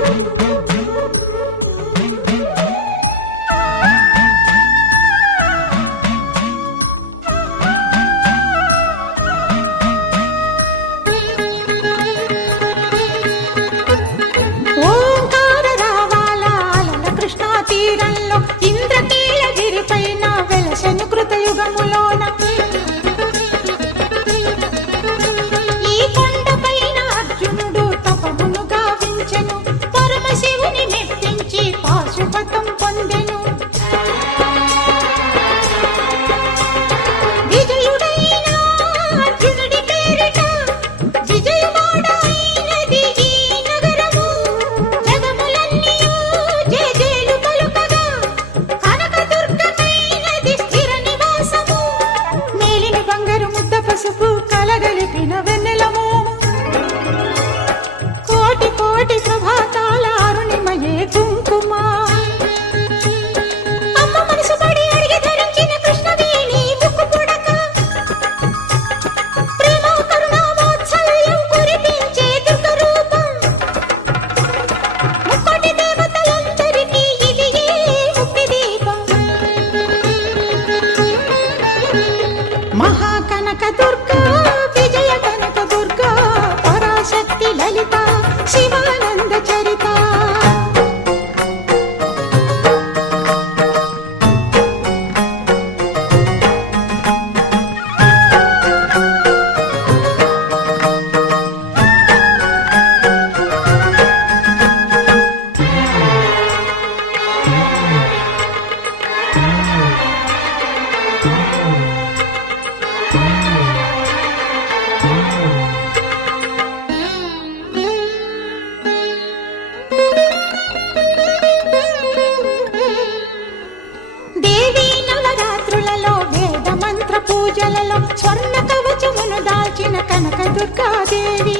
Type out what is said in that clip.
Go, go, go. Shiva. పూజలలో స్వర్ణ కవచమును దాల్చిన కనక దుర్గాదేవి.